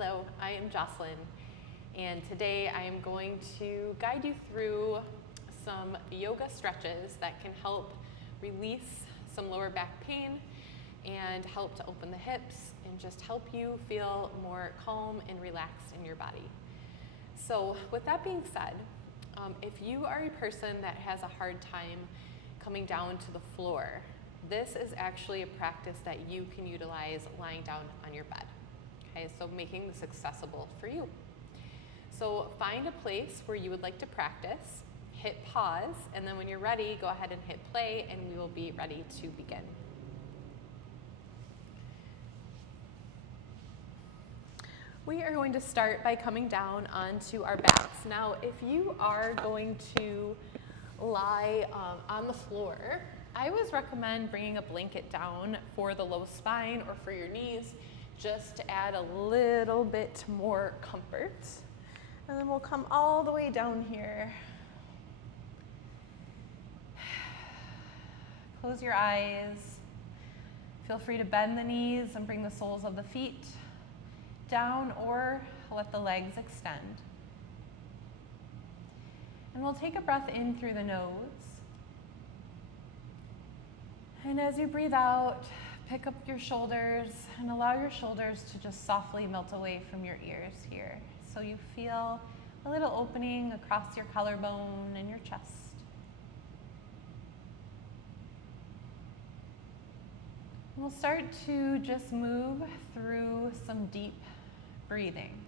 Hello, I am Jocelyn, and today I am going to guide you through some yoga stretches that can help release some lower back pain and help to open the hips and just help you feel more calm and relaxed in your body. So with that being said, if you are a person that has a hard time coming down to the floor, this is actually a practice that you can utilize lying down on your bed. Okay, so making this accessible for you. So find a place where you would like to practice, hit pause, and then when you're ready, go ahead and hit play, and we will be ready to begin. We are going to start by coming down onto our backs. Now, if you are going to lie on the floor, I always recommend bringing a blanket down for the low spine or for your knees, just to add a little bit more comfort. And then we'll come all the way down here. Close your eyes. Feel free to bend the knees and bring the soles of the feet down, or let the legs extend. And we'll take a breath in through the nose. And as you breathe out, pick up your shoulders and allow your shoulders to just softly melt away from your ears here. So you feel a little opening across your collarbone and your chest. And we'll start to just move through some deep breathing.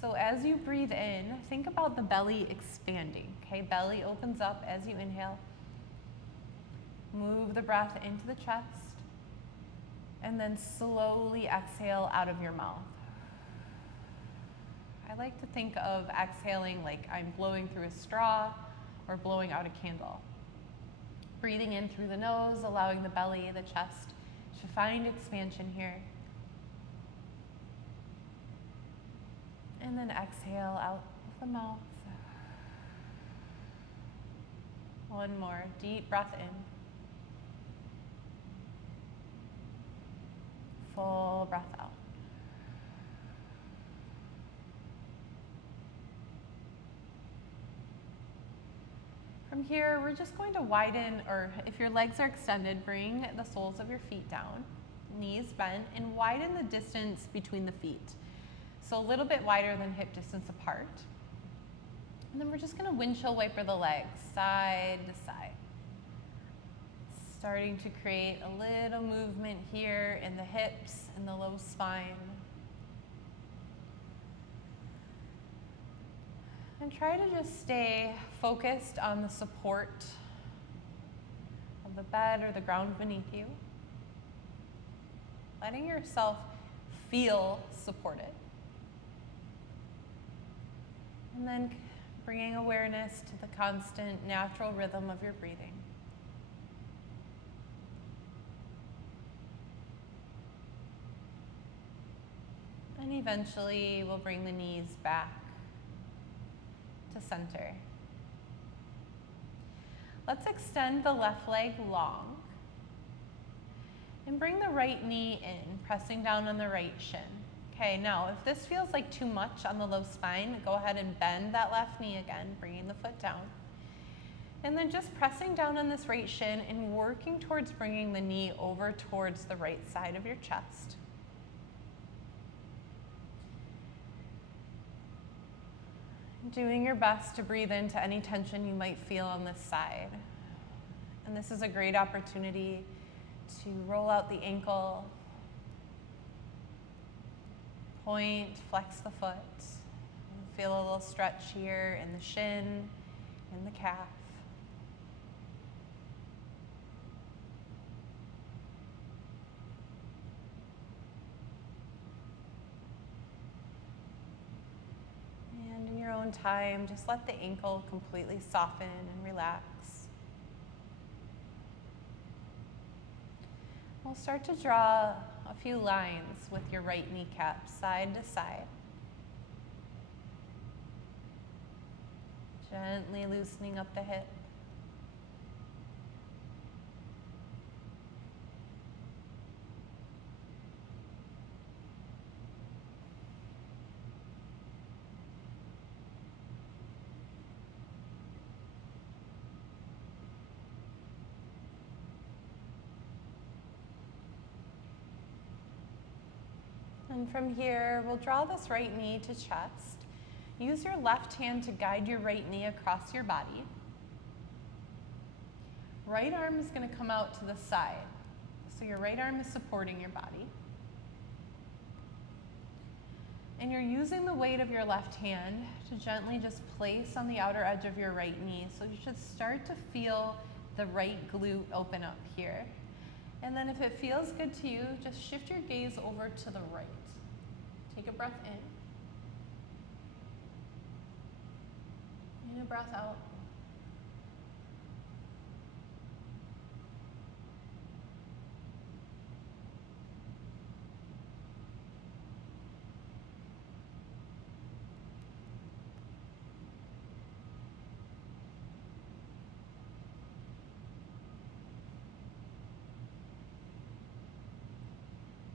So as you breathe in, think about the belly expanding. Okay, belly opens up as you inhale. Move the breath into the chest, and then slowly exhale out of your mouth. I like to think of exhaling like I'm blowing through a straw or blowing out a candle. Breathing in through the nose, allowing the belly, the chest to find expansion here. And then exhale out of the mouth. One more deep breath in. Full breath out. From here, we're just going to widen, or if your legs are extended, bring the soles of your feet down, knees bent, and widen the distance between the feet. So a little bit wider than hip distance apart. And then we're just going to windshield wiper the legs, side to side. Starting to create a little movement here in the hips and the low spine. And try to just stay focused on the support of the bed or the ground beneath you. Letting yourself feel supported. And then bringing awareness to the constant natural rhythm of your breathing. And eventually we'll bring the knees back to center. Let's extend the left leg long and bring the right knee in, pressing down on the right shin. Okay, now if this feels like too much on the low spine, go ahead and bend that left knee again, bringing the foot down. And then just pressing down on this right shin and working towards bringing the knee over towards the right side of your chest. Doing your best to breathe into any tension you might feel on this side. And this is a great opportunity to roll out the ankle, point, flex the foot. Feel a little stretch here in the shin, in the calf. And in your own time, just let the ankle completely soften and relax. We'll start to draw a few lines with your right kneecap, side to side. Gently loosening up the hip. And from here, we'll draw this right knee to chest. Use your left hand to guide your right knee across your body. Right arm is going to come out to the side. So your right arm is supporting your body. And you're using the weight of your left hand to gently just place on the outer edge of your right knee. So you should start to feel the right glute open up here. And then if it feels good to you, just shift your gaze over to the right. Take a breath in. And a breath out.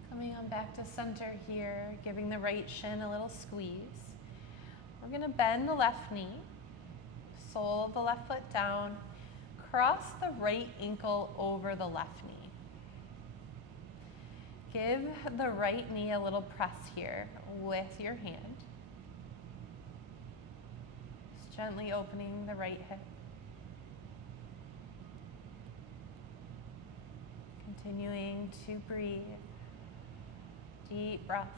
Coming on back to center here, giving the right shin a little squeeze. We're going to bend the left knee, sole of the left foot down, cross the right ankle over the left knee. Give the right knee a little press here with your hand. Just gently opening the right hip. Continuing to breathe. Deep breaths.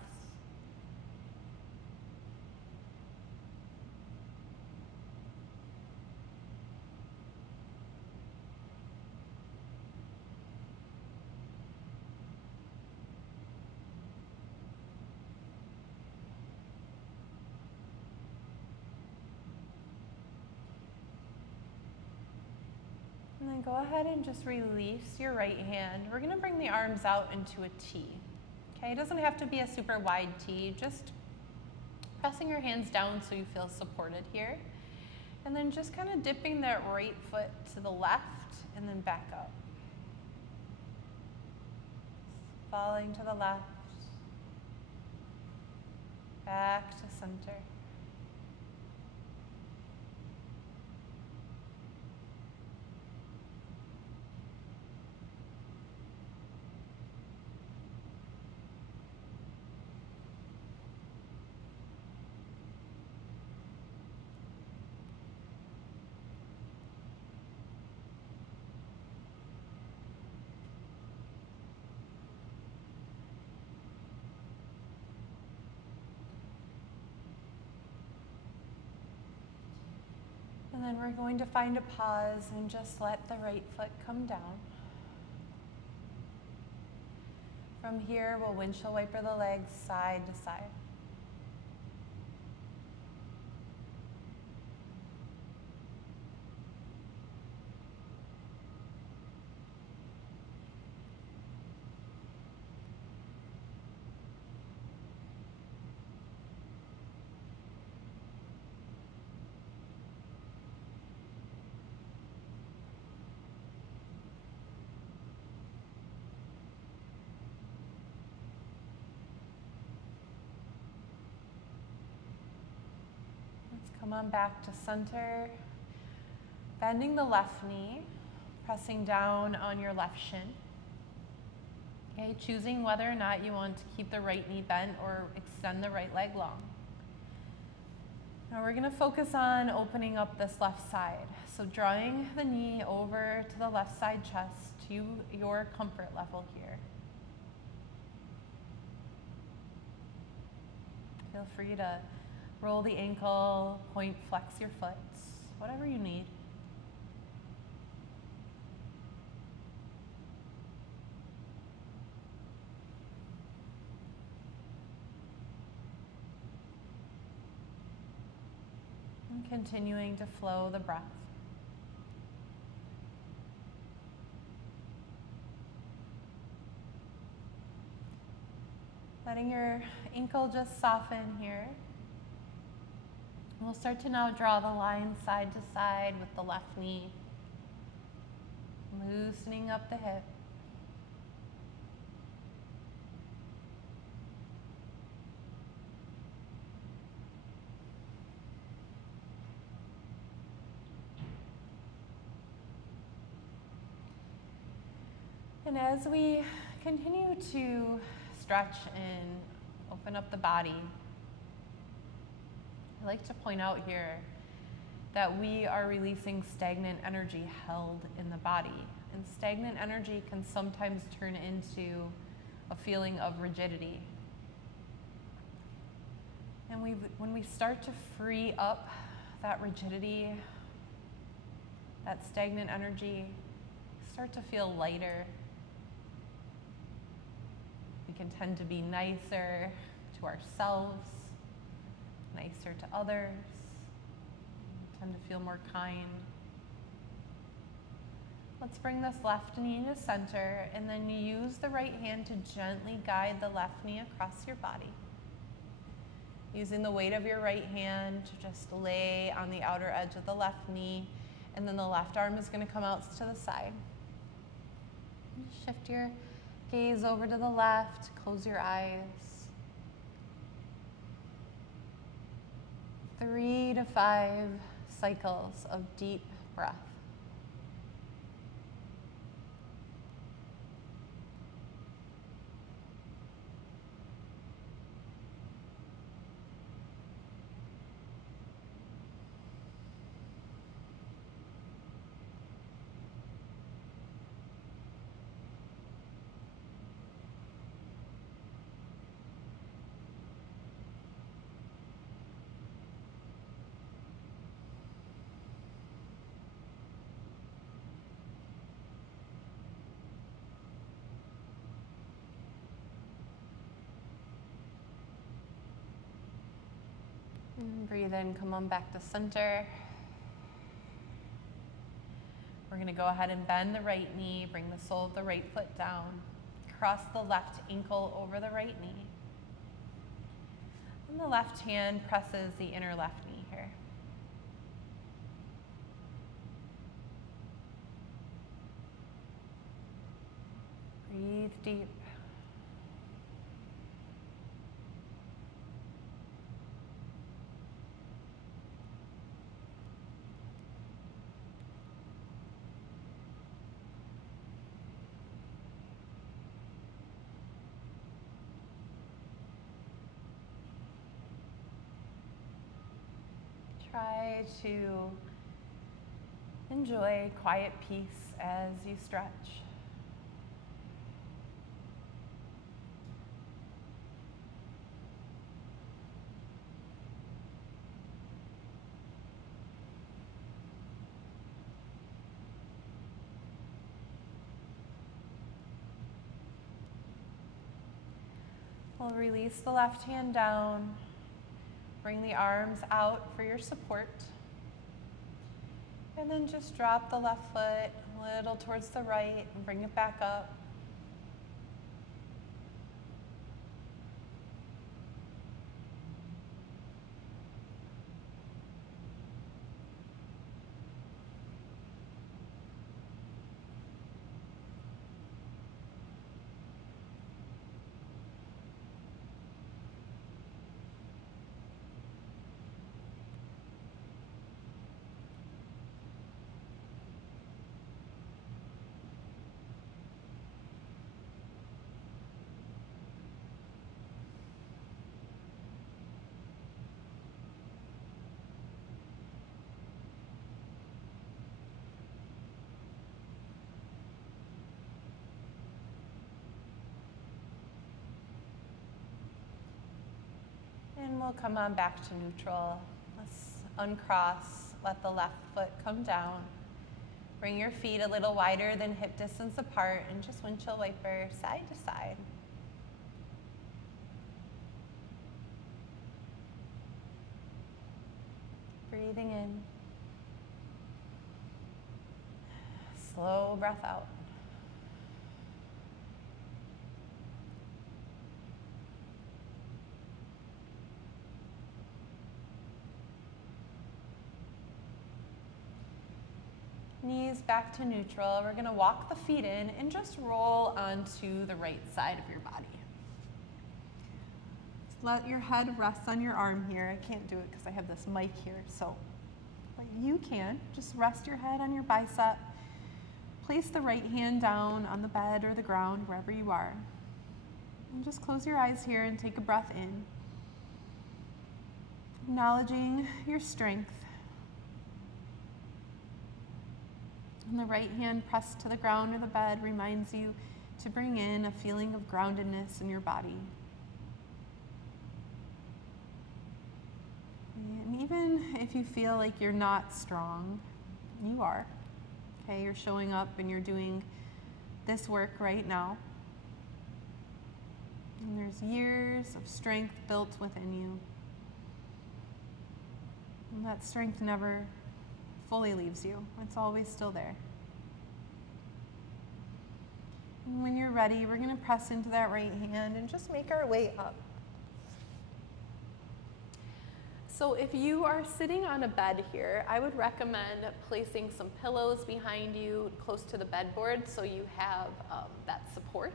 And then go ahead and just release your right hand. We're going to bring the arms out into a T. Okay, it doesn't have to be a super wide T, just pressing your hands down so you feel supported here. And then just kind of dipping that right foot to the left and then back up. Falling to the left, back to center. And then we're going to find a pause and just let the right foot come down. From here, we'll windshield wiper the legs side to side. Come on back to center, bending the left knee, pressing down on your left shin. Okay, choosing whether or not you want to keep the right knee bent or extend the right leg long. Now we're going to focus on opening up this left side. So drawing the knee over to the left side chest to your comfort level here. Feel free to roll the ankle, point, flex your foot, whatever you need. And continuing to flow the breath. Letting your ankle just soften here. We'll start to now draw the line side to side with the left knee, loosening up the hip. And as we continue to stretch and Open up the body. I like to point out here that we are releasing stagnant energy held in the body. And stagnant energy can sometimes turn into a feeling of rigidity. And when we start to free up that rigidity, that stagnant energy, start to feel lighter. We can tend to be nicer to ourselves, nicer to others, tend to feel more kind. Let's bring this left knee to center, and then you use the right hand to gently guide the left knee across your body. Using the weight of your right hand to just lay on the outer edge of the left knee, and then the left arm is going to come out to the side. Shift your gaze over to the left, close your eyes. 3 to 5 cycles of deep breath. And breathe in, come on back to center. We're going to go ahead and bend the right knee, bring the sole of the right foot down, cross the left ankle over the right knee. And the left hand presses the inner left knee here. Breathe deep. Try to enjoy quiet peace as you stretch. We'll release the left hand down. Bring the arms out for your support. And then just drop the left foot a little towards the right and bring it back up. And we'll come on back to neutral. Let's uncross, let the left foot come down. Bring your feet a little wider than hip distance apart and just windshield wiper side to side. Breathing in. Slow breath out. Knees back to neutral. We're going to walk the feet in and just roll onto the right side of your body. Let your head rest on your arm here. I can't do it because I have this mic here, so but you can. Just rest your head on your bicep. Place the right hand down on the bed or the ground, wherever you are. And just close your eyes here and take a breath in. Acknowledging your strength. And the right hand pressed to the ground or the bed reminds you to bring in a feeling of groundedness in your body. And even if you feel like you're not strong, you are. Okay, you're showing up and you're doing this work right now. And there's years of strength built within you. And that strength never fully leaves you. It's always still there. And when you're ready, we're going to press into that right hand and just make our way up. So if you are sitting on a bed here, I would recommend placing some pillows behind you close to the bedboard so you have that support.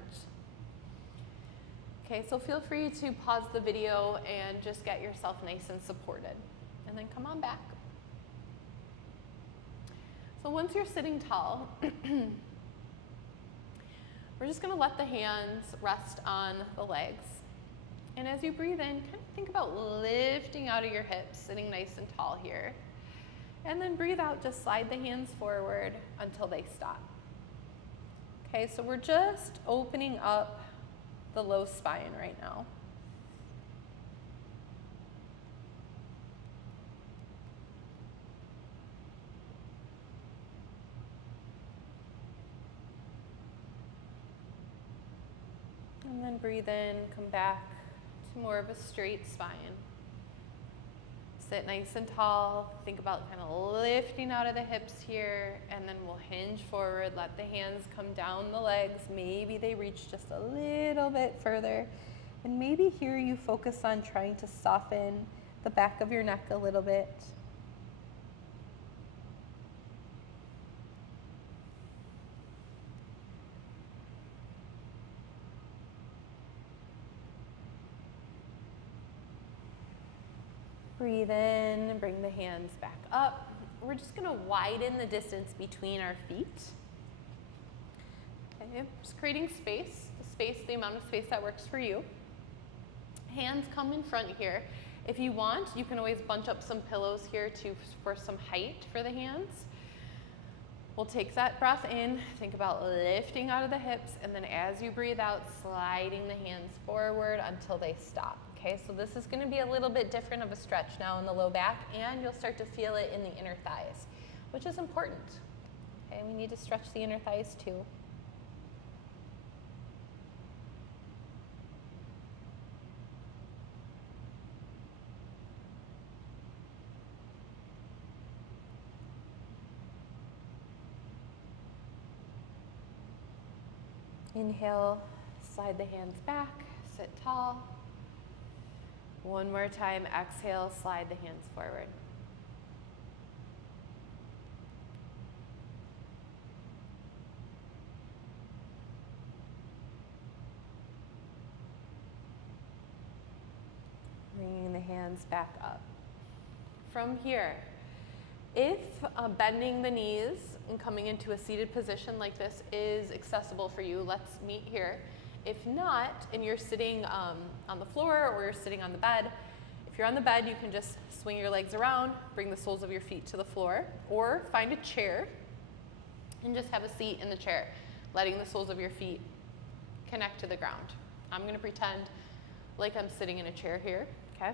Okay, so feel free to pause the video and just get yourself nice and supported. And then come on back. So once you're sitting tall, we're just going to let the hands rest on the legs. And as you breathe in, kind of think about lifting out of your hips, sitting nice and tall here. And then breathe out, just slide the hands forward until they stop. Okay, so we're just opening up the low spine right now. And then breathe in, come back to more of a straight spine. Sit nice and tall. Think about kind of lifting out of the hips here, and then we'll hinge forward. Let the hands come down the legs. Maybe they reach just a little bit further. And maybe here you focus on trying to soften the back of your neck a little bit. Breathe in, bring the hands back up. We're just going to widen the distance between our feet. Okay, just creating space, the amount of space that works for you. Hands come in front here. If you want, you can always bunch up some pillows here for some height for the hands. We'll take that breath in, think about lifting out of the hips, and then as you breathe out, sliding the hands forward until they stop. Okay, so this is going to be a little bit different of a stretch now in the low back, and you'll start to feel it in the inner thighs, which is important. Okay, we need to stretch the inner thighs too. Inhale, slide the hands back, sit tall. One more time, exhale, slide the hands forward. Bringing the hands back up. From here, if bending the knees and coming into a seated position like this is accessible for you, let's meet here. If not, and you're sitting on the floor or you're sitting on the bed, if you're on the bed, you can just swing your legs around, bring the soles of your feet to the floor, or find a chair and just have a seat in the chair, letting the soles of your feet connect to the ground. I'm going to pretend like I'm sitting in a chair here, okay?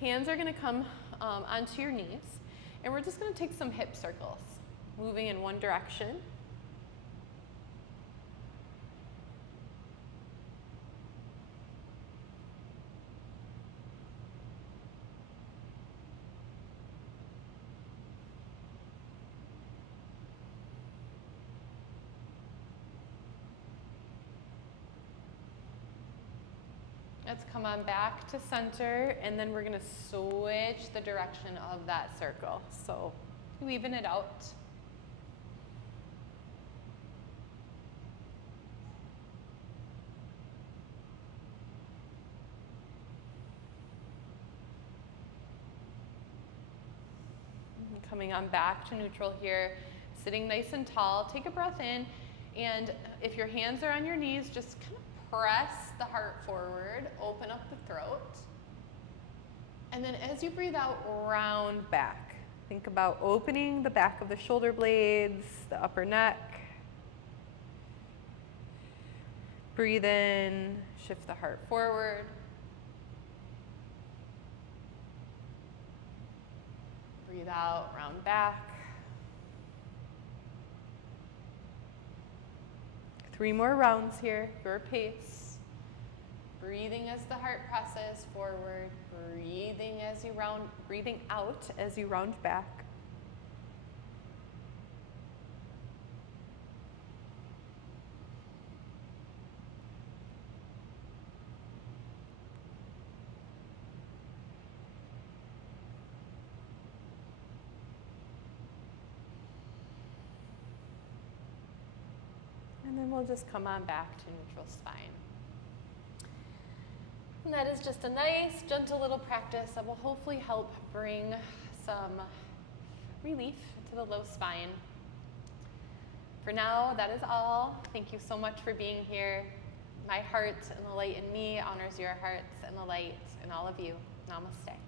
Hands are going to come onto your knees, and we're just going to take some hip circles, moving in one direction. Let's come on back to center, and then we're going to switch the direction of that circle. So you even it out. Coming on back to neutral here, sitting nice and tall. Take a breath in, and if your hands are on your knees, just kind of press the heart forward, open up the throat. And then as you breathe out, round back. Think about opening the back of the shoulder blades, the upper neck. Breathe in, shift the heart forward. Breathe out, round back. 3 more rounds here, your pace. Breathing as the heart presses forward, breathing out as you round back. And then we'll just come on back to neutral spine. And that is just a nice, gentle little practice that will hopefully help bring some relief to the low spine. For now, that is all. Thank you so much for being here. My heart and the light in me honors your hearts and the light in all of you. Namaste.